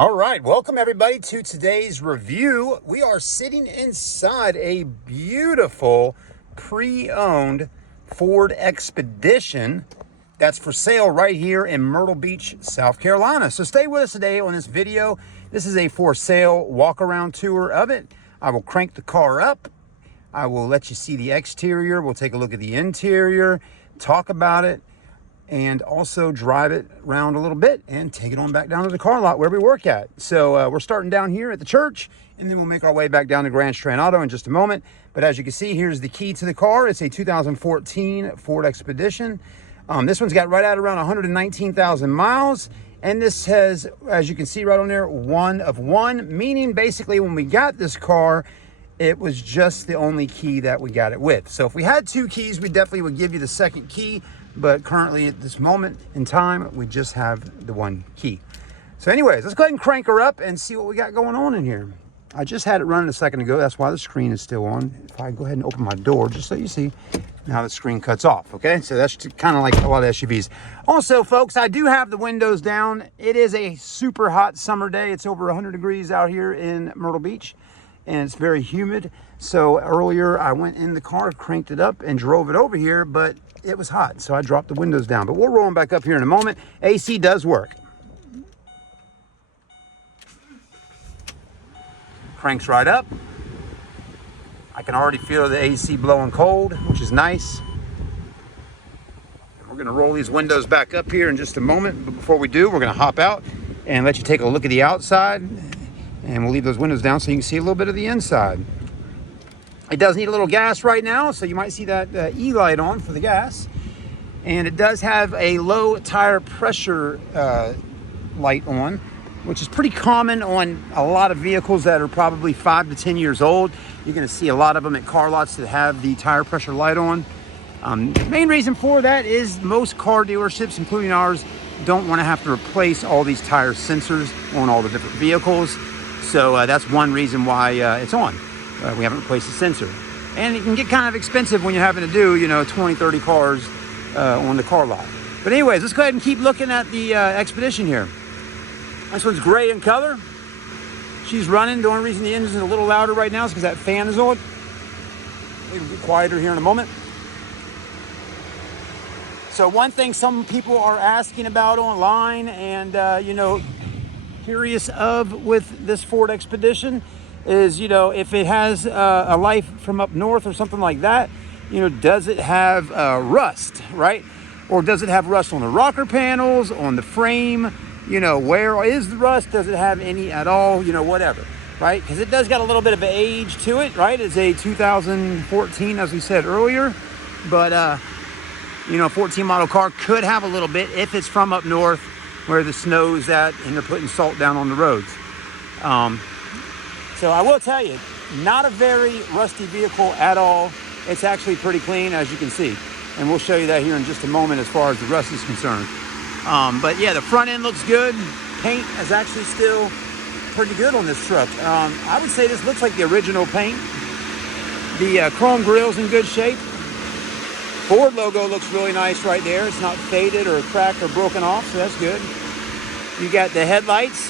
All right, welcome everybody to today's review. We are sitting inside a beautiful pre-owned Ford Expedition that's for sale right here in Myrtle Beach, South Carolina. So stay with us today on this video. This is a for sale walk around tour of it. I will crank the car up. I will let you see the exterior. We'll take a look at the interior, talk about it, and also drive it around a little bit and take it on back down to the car lot where we work at. So we're starting down here at the church, and then we'll make our way back down to Grand Strand Auto in just a moment. But as you can see, here's the key to the car. It's a 2014 Ford Expedition. This one's got right at around 119,000 miles. And this has, as you can see right on there, 1 of 1, meaning basically when we got this car, it was just the only key that we got it with. So if we had 2 keys, we definitely would give you the second key. But currently at this moment in time, we just have the 1 key. So anyways, let's go ahead and crank her up and see what we got going on in here. I just had it running a second ago. That's why the screen is still on. If I go ahead and open my door, just so you see, now the screen cuts off, okay? So that's kind of like a lot of SUVs. Also, folks, I do have the windows down. It is a super hot summer day. It's over 100 degrees out here in Myrtle Beach, and it's very humid. So earlier I went in the car, cranked it up, and drove it over here, but it was hot, so I dropped the windows down. But we'll roll them back up here in a moment. AC does work. Cranks right up. I can already feel the AC blowing cold, which is nice. We're gonna roll these windows back up here in just a moment, but before we do, we're gonna hop out and let you take a look at the outside, and we'll leave those windows down so you can see a little bit of the inside. It does need a little gas right now, so you might see that E light on for the gas. And it does have a low tire pressure light on, which is pretty common on a lot of vehicles that are probably 5 to 10 years old. You're gonna see a lot of them at car lots that have the tire pressure light on. The main reason for that is most car dealerships, including ours, don't wanna have to replace all these tire sensors on all the different vehicles. So that's one reason why it's on. We haven't replaced the sensor. And it can get kind of expensive when you're having to do, 20, 30 cars on the car lot. But anyways, let's go ahead and keep looking at the Expedition here. This one's gray in color. She's running. The only reason the engine's a little louder right now is because that fan is on. It'll be quieter here in a moment. So one thing some people are asking about online and, curious of with this Ford Expedition is, if it has a life from up north or something like that, does it have rust, right? Or does it have rust on the rocker panels, on the frame? Where is the rust? Does it have any at all? Whatever, right? Because it does got a little bit of an age to it, right? It's a 2014, as we said earlier. But, a 14 model car could have a little bit if it's from up north where the snow's at and they're putting salt down on the roads. So I will tell you, not a very rusty vehicle at all. It's actually pretty clean, as you can see. And we'll show you that here in just a moment as far as the rust is concerned. But yeah, the front end looks good. Paint is actually still pretty good on this truck. I would say this looks like the original paint. The chrome grille's in good shape. Ford logo looks really nice right there. It's not faded or cracked or broken off, so that's good. You got the headlights,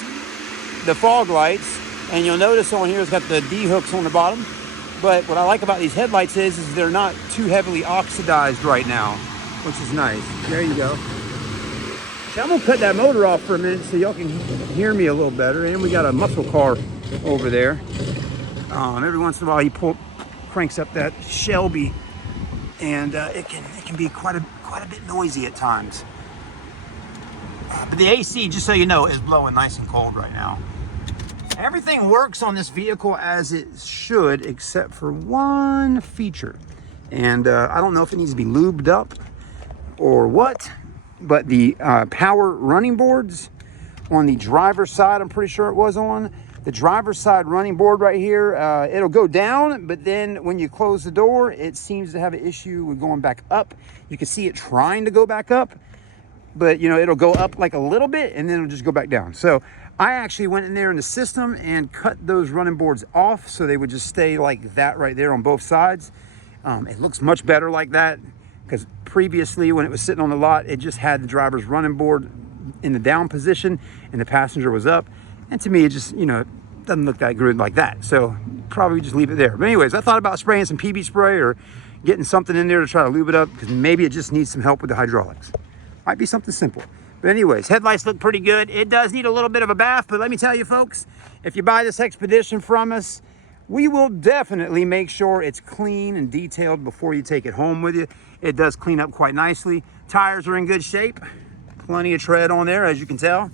the fog lights, and you'll notice on here it's got the D hooks on the bottom. But what I like about these headlights is they're not too heavily oxidized right now, which is nice. There you go. So I'm gonna cut that motor off for a minute so y'all can hear me a little better. And we got a muscle car over there. Every once in a while he cranks up that Shelby, and it can be quite a bit noisy at times. But the AC, just so you know, is blowing nice and cold right now. Everything works on this vehicle as it should, except for one feature. And I don't know if it needs to be lubed up or what, but the power running boards on the driver's side, I'm pretty sure it was on. The driver's side running board right here, it'll go down, but then when you close the door, it seems to have an issue with going back up. You can see it trying to go back up, but it'll go up like a little bit and then it'll just go back down. So I actually went in there in the system and cut those running boards off so they would just stay like that right there on both sides. It looks much better like that because previously when it was sitting on the lot, it just had the driver's running board in the down position and the passenger was up. And to me, it just, you know, doesn't look that good like that. So probably just leave it there. But anyways, I thought about spraying some PB spray or getting something in there to try to lube it up, because maybe it just needs some help with the hydraulics. Might be something simple. But anyways, headlights look pretty good. It does need a little bit of a bath, but let me tell you folks, if you buy this Expedition from us, we will definitely make sure it's clean and detailed before you take it home with you. It does clean up quite nicely. Tires are in good shape. Plenty of tread on there, as you can tell.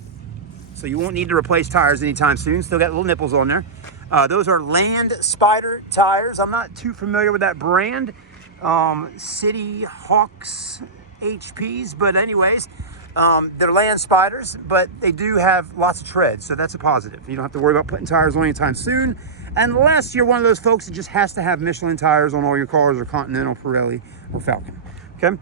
So you won't need to replace tires anytime soon. Still got little nipples on there. Those are Land Spider tires. I'm not too familiar with that brand. City Hawks HPs, but anyways, they're Land Spiders, but they do have lots of tread, so that's a positive. You don't have to worry about putting tires on anytime soon, unless you're one of those folks that just has to have Michelin tires on all your cars, or Continental, Pirelli, or Falcon. Okay.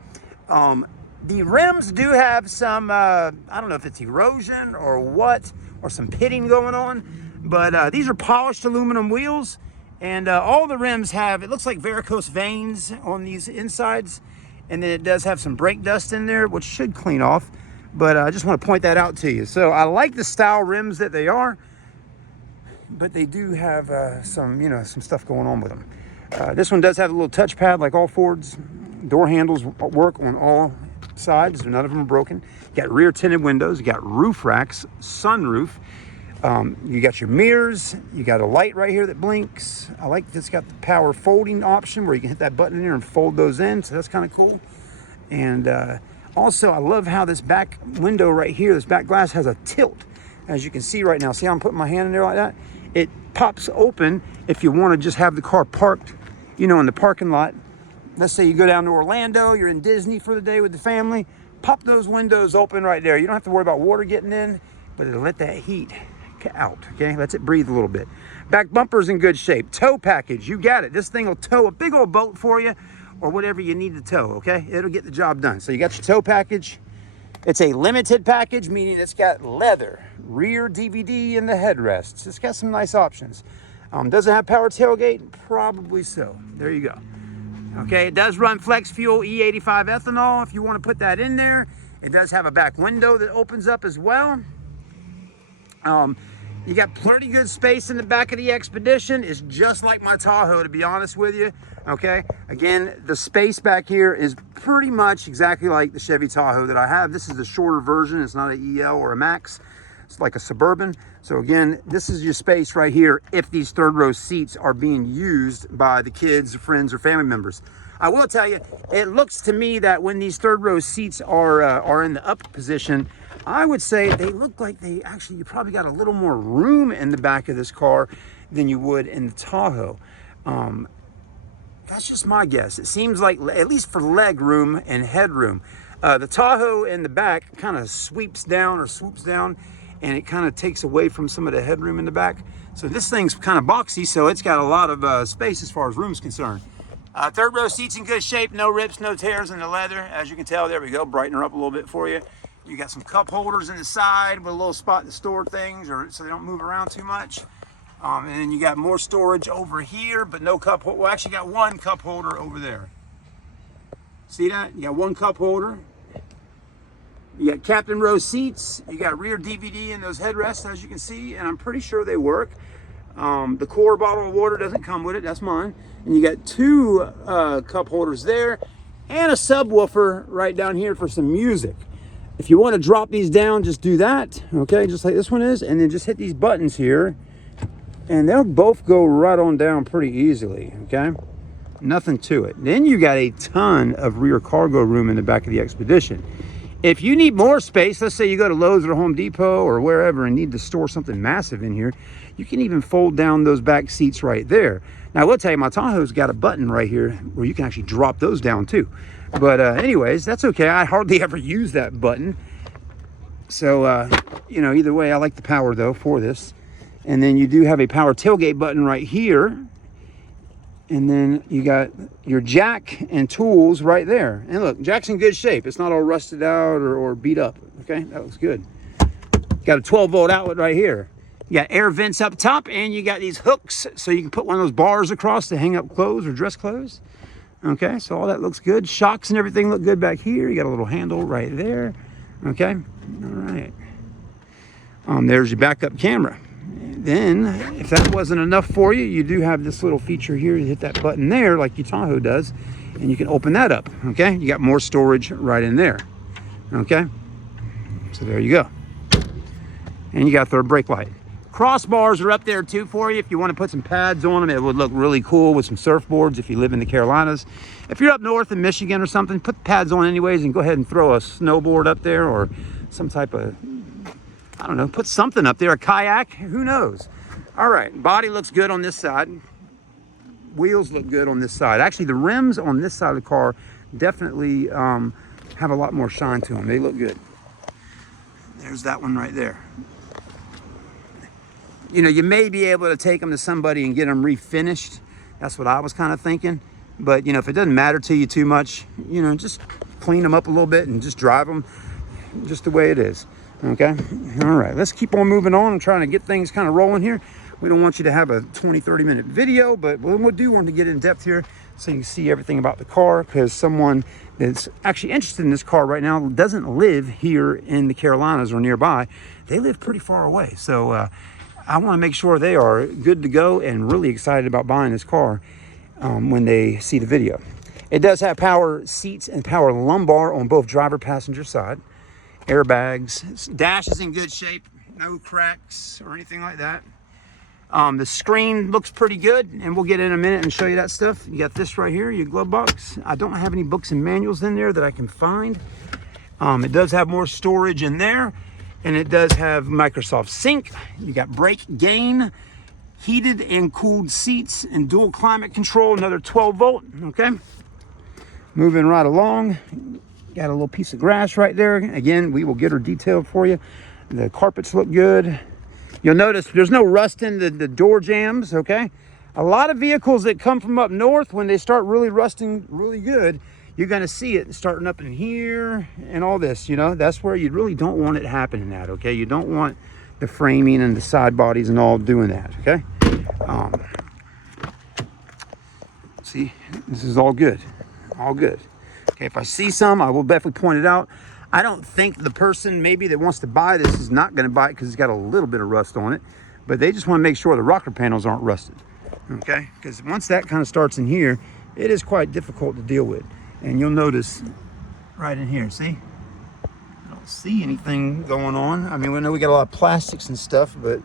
The rims do have some, I don't know if it's erosion or what, or some pitting going on, but these are polished aluminum wheels, and all the rims have, it looks like varicose veins on these insides, and then it does have some brake dust in there, which should clean off, but I just want to point that out to you. So I like the style rims that they are, but they do have some, you know, some stuff going on with them. This one does have a little touchpad like all Fords. Door handles work on all sides, none of them are broken. You got rear tinted windows, you got roof racks, sunroof. You got your mirrors, you got a light right here that blinks. I like this, got the power folding option where you can hit that button in there and fold those in, so that's kind of cool. And also I love how this back window right here, this back glass has a tilt, as you can see right now. See how I'm putting my hand in there like that? It pops open if you want to just have the car parked, you know, in the parking lot. Let's say you go down to Orlando, you're in Disney for the day with the family, pop those windows open right there. You don't have to worry about water getting in, but it'll let that heat out, okay? Lets it breathe a little bit. Back bumper's in good shape. Tow package, you got it. This thing will tow a big old boat for you, or whatever you need to tow, okay? It'll get the job done. So you got your tow package. It's a limited package, meaning it's got leather, rear DVD in the headrests. It's got some nice options. Does it have power tailgate? Probably so. There you go. Okay, it does run flex fuel E85 ethanol if you want to put that in there. It does have a back window that opens up as well. You got plenty good space in the back of the Expedition. It's just like my Tahoe, to be honest with you. Okay, again, the space back here is pretty much exactly like the Chevy Tahoe that I have. This is the shorter version. It's not an EL or a Max. It's like a Suburban. So again, this is your space right here if these third row seats are being used by the kids, friends, or family members. I will tell you, it looks to me that when these third row seats are in the up position, I would say they look like they actually, you probably got a little more room in the back of this car than you would in the Tahoe. That's just my guess. It seems like, at least for leg room and headroom, the Tahoe in the back kind of sweeps down or swoops down, and it kind of takes away from some of the headroom in the back. So this thing's kind of boxy, so it's got a lot of space as far as room's concerned. Third row seats in good shape, no rips, no tears in the leather. As you can tell, there we go, brighten her up a little bit for you. You got some cup holders in the side with a little spot to store things, or so they don't move around too much. And then you got more storage over here, but no cup holder. Well, actually got one cup holder over there. See that? You got one cup holder. You got captain row seats. You got rear DVD in those headrests, as you can see, and I'm pretty sure they work. The core bottle of water doesn't come with it. That's mine. And you got two cup holders there and a subwoofer right down here for some music. If you want to drop these down, just do that, okay, just like this one is, and then just hit these buttons here, and they'll both go right on down pretty easily, okay? Nothing to it. Then you got a ton of rear cargo room in the back of the Expedition. If you need more space, let's say you go to Lowe's or Home Depot or wherever and need to store something massive in here, you can even fold down those back seats right there. Now, I will tell you, my Tahoe's got a button right here where you can actually drop those down too. But anyways, that's okay. I hardly ever use that button. So, you know, either way, I like the power, though, for this. And then you do have a power tailgate button right here. And then you got your jack and tools right there. And look, jack's in good shape. It's not all rusted out or beat up. Okay, that looks good. Got a 12-volt outlet right here. You got air vents up top, and you got these hooks so you can put one of those bars across to hang up clothes or dress clothes. Okay, so all that looks good. Shocks and everything look good back here. You got a little handle right there. Okay, all right. There's your backup camera. Then, if that wasn't enough for you, you do have this little feature here. You hit that button there like your Tahoe does, and you can open that up, okay? You got more storage right in there, okay? So there you go. And you got third brake light. Crossbars are up there too for you. If you want to put some pads on them, it would look really cool with some surfboards if you live in the Carolinas. If you're up north in Michigan or something, put the pads on anyways and go ahead and throw a snowboard up there or some type of, I don't know, put something up there, a kayak, who knows. All right, body looks good on this side. Wheels look good on this side. Actually, the rims on this side of the car definitely have a lot more shine to them. They look good. There's that one right there. You know, you may be able to take them to somebody and get them refinished. That's what I was kind of thinking. But, you know, if it doesn't matter to you too much, you know, just clean them up a little bit and just drive them just the way it is. Okay? All right, let's keep on moving on. I'm trying to get things kind of rolling here. We don't want you to have a 20, 30-minute video, but we do want to get in depth here so you can see everything about the car, because someone that's actually interested in this car right now doesn't live here in the Carolinas or nearby. They live pretty far away. So, I want to make sure they are good to go and really excited about buying this car when they see the video. It does have power seats and power lumbar on both driver passenger side. Airbags. Dash is in good shape. No cracks or anything like that. The screen looks pretty good, and we'll get in a minute and show you that stuff. You got this right here, your glove box. I don't have any books and manuals in there that I can find. It does have more storage in there. And it does have Microsoft Sync. You got brake gain, heated and cooled seats, and dual climate control, another 12 volt, okay? Moving right along, got a little piece of grass right there. Again, we will get her detailed for you. The carpets look good. You'll notice there's no rust in the door jambs, okay? A lot of vehicles that come from up north, when they start really rusting really good, you're going to see it starting up in here and all this, you know. That's where you really don't want it happening at, okay? You don't want the framing and the side bodies and all doing that, okay? See, this is all good. All good. Okay, if I see some, I will definitely point it out. I don't think the person maybe that wants to buy this is not going to buy it because it's got a little bit of rust on it. But they just want to make sure the rocker panels aren't rusted, okay? Because once that kind of starts in here, it is quite difficult to deal with. And you'll notice right in here, see? I don't see anything going on. I mean, we know we got a lot of plastics and stuff, but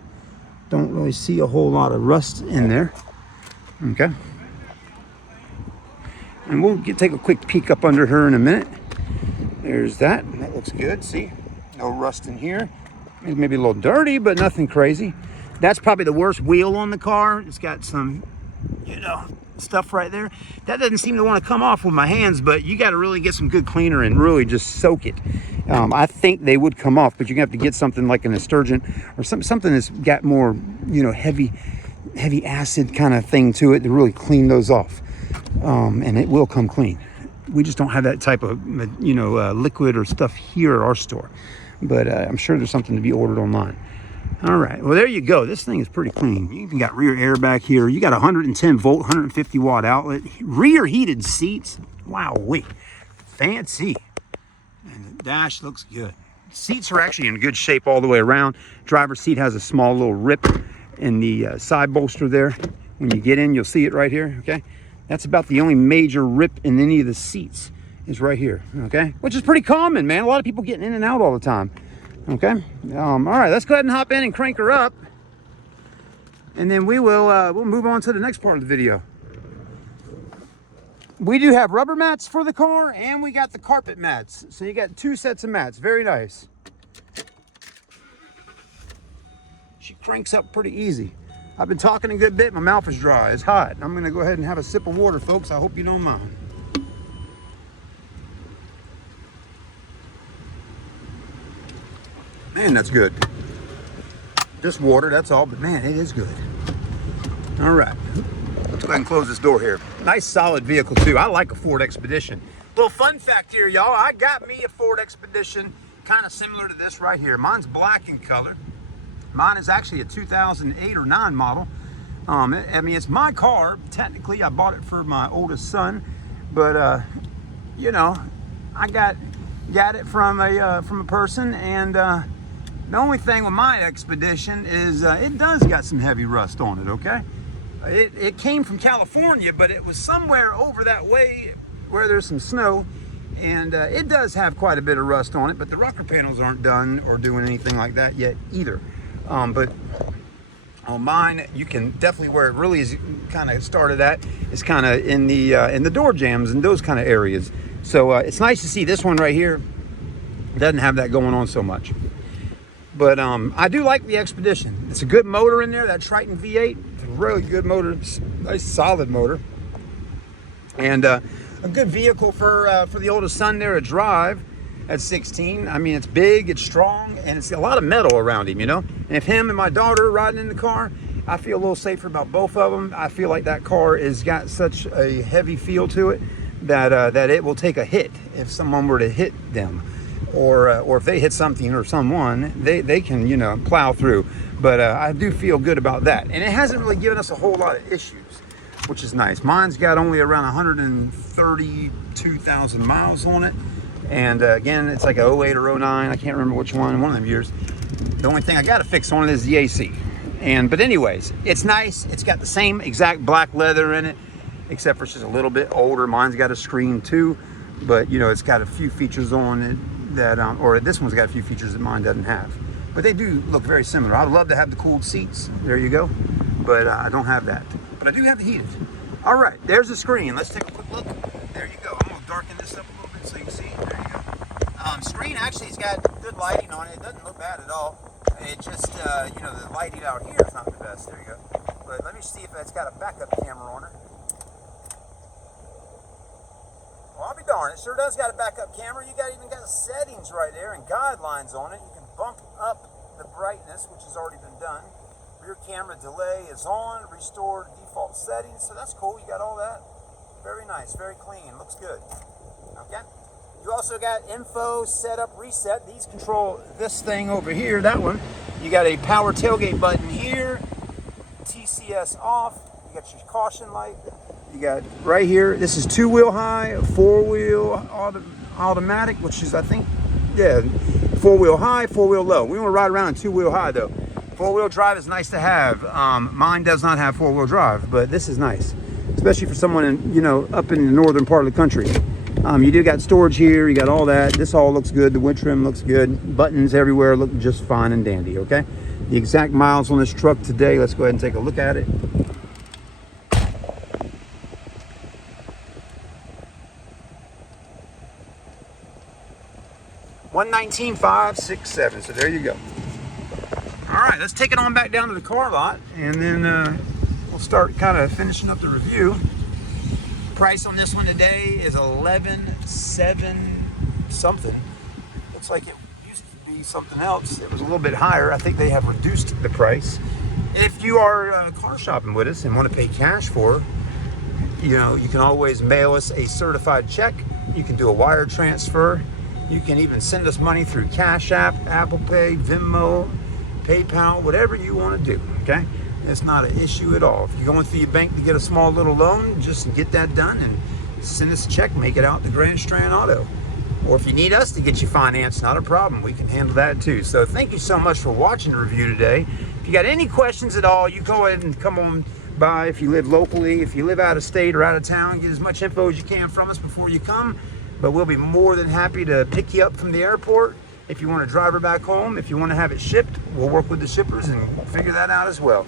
don't really see a whole lot of rust in there. Okay. And we'll take a quick peek up under her in a minute. There's that. That looks good, see? No rust in here. Maybe a little dirty, but nothing crazy. That's probably the worst wheel on the car. It's got some, you know, stuff right there. That doesn't seem to want to come off with my hands, but you got to really get some good cleaner and really just soak it. I think they would come off, but you're gonna have to get something like an astringent or something that's got more, you know, heavy acid kind of thing to it to really clean those off. And it will come clean. We just don't have that type of, you know, liquid or stuff here at our store, but I'm sure there's something to be ordered online. All right, well, there you go. This thing is pretty clean. You even got rear airbag here. You got 110 volt, 150 watt outlet, rear heated seats. Wow, wait, fancy. And the dash looks good. Seats are actually in good shape all the way around. Driver's seat has a small little rip in the side bolster there. When you get in, you'll see it right here, okay? That's about the only major rip in any of the seats is right here, okay? Which is pretty common, man. A lot of people getting in and out all the time. Okay, all right, let's go ahead and hop in and crank her up, and then we'll move on to the next part of the video. We do have rubber mats for the car, and we got the carpet mats. So you got 2 sets of mats. Very nice. She cranks up pretty easy. I've been talking a good bit. My mouth is dry. It's hot. I'm going to go ahead and have a sip of water, folks. I hope you don't mind. Man, that's good. Just water, that's all, but man, it is good. All right, let's go ahead and close this door here. Nice solid vehicle too. I like a Ford Expedition. Little fun fact here, y'all. I got me a Ford Expedition kind of similar to this right here. Mine's black in color. Mine is actually a 2008 or 9 model. I mean, it's my car. Technically, I bought it for my oldest son, but you know, I got it from a person, and The only thing with my Expedition is it does got some heavy rust on it, okay? It came from California, but it was somewhere over that way where there's some snow, and it does have quite a bit of rust on it, but the rocker panels aren't done or doing anything like that yet either. But on mine, you can definitely, where it really is kind of started at is kind of in the door jambs and those kind of areas. So it's nice to see this one right here doesn't have that going on so much. But I do like the Expedition. It's a good motor in there, that Triton V8. It's a really good motor, it's a nice solid motor. And a good vehicle for the oldest son there to drive at 16. I mean, it's big, it's strong, and it's a lot of metal around him, you know? And if him and my daughter are riding in the car, I feel a little safer about both of them. I feel like that car has got such a heavy feel to it that that it will take a hit if someone were to hit them. Or if they hit something or someone, they can, you know, plow through. But I do feel good about that. And it hasn't really given us a whole lot of issues, which is nice. Mine's got only around 132,000 miles on it. And again, it's like a 08 or 09. I can't remember which one of them years. The only thing I got to fix on it is the AC. But anyways, it's nice. It's got the same exact black leather in it, except for it's just a little bit older. Mine's got a screen too. But, you know, it's got a few features on it that, or this one's got a few features that mine doesn't have. But they do look very similar. I'd love to have the cooled seats. There you go. But I don't have that. But I do have the heated. All right, there's the screen. Let's take a quick look. There you go. I'm going to darken this up a little bit so you can see. There you go. Screen actually has got good lighting on it. It doesn't look bad at all. It just, you know, the lighting out here is not the best. There you go. But let me see if it's got a backup camera on it. Well, I'll be darned, it sure does got a backup camera. You even got settings right there and guidelines on it. You can bump up the brightness, which has already been done. Rear camera delay is on, restore default settings, so that's cool. You got all that. Very nice, very clean, looks good. Okay. You also got info, setup, reset. These control this thing over here, that one. You got a power tailgate button here, TCS off. You got your caution light. You got right here, this is 2-wheel high, 4-wheel automatic, which is, I think, yeah, 4-wheel high, 4-wheel low. We want to ride around in 2-wheel high though. 4-wheel drive is nice to have. Mine does not have 4-wheel drive, but this is nice, especially for someone in, you know, up in the northern part of the country. You do got storage here, you got all that. This all looks good, the winch trim looks good. Buttons everywhere look just fine and dandy, okay? The exact miles on this truck today, let's go ahead and take a look at it. 119,567. So there you go. All right, let's take it on back down to the car lot, and then we'll start kind of finishing up the review. Price on this one today is 11,700 something. Looks like it used to be something else. It was a little bit higher. I think they have reduced the price. If you are car shopping with us and want to pay cash for it, you know, you can always mail us a certified check. You can do a wire transfer. You can even send us money through Cash App, Apple Pay, Venmo, PayPal, whatever you want to do, okay? It's not an issue at all. If you're going through your bank to get a small little loan, just get that done and send us a check, make it out to Grand Strand Auto. Or if you need us to get you financed, not a problem. We can handle that too. So thank you so much for watching the review today. If you got any questions at all, you go ahead and come on by. If you live locally, if you live out of state or out of town, get as much info as you can from us before you come. But we'll be more than happy to pick you up from the airport. If you want to drive her back home, if you want to have it shipped, we'll work with the shippers and figure that out as well.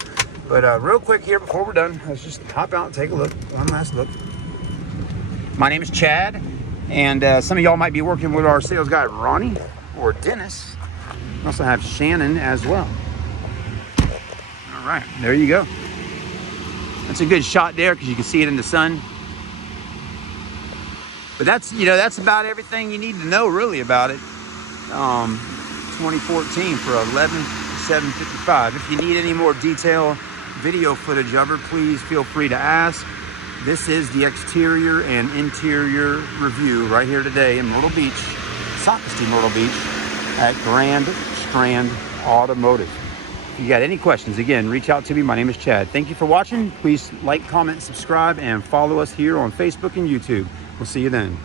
But real quick here before we're done, let's just hop out and take a look, one last look. My name is Chad, and some of y'all might be working with our sales guy, Ronnie, or Dennis. We also have Shannon as well. All right, there you go. That's a good shot there because you can see it in the sun. But that's, you know, that's about everything you need to know really about it. 2014 for 11,755. If you need any more detailed video footage of her, please feel free to ask. This is the exterior and interior review right here today in Myrtle Beach, Socastee, Myrtle Beach at Grand Strand Automotive. If you got any questions, again, reach out to me. My name is Chad. Thank you for watching. Please like, comment, subscribe, and follow us here on Facebook and YouTube. We'll see you then.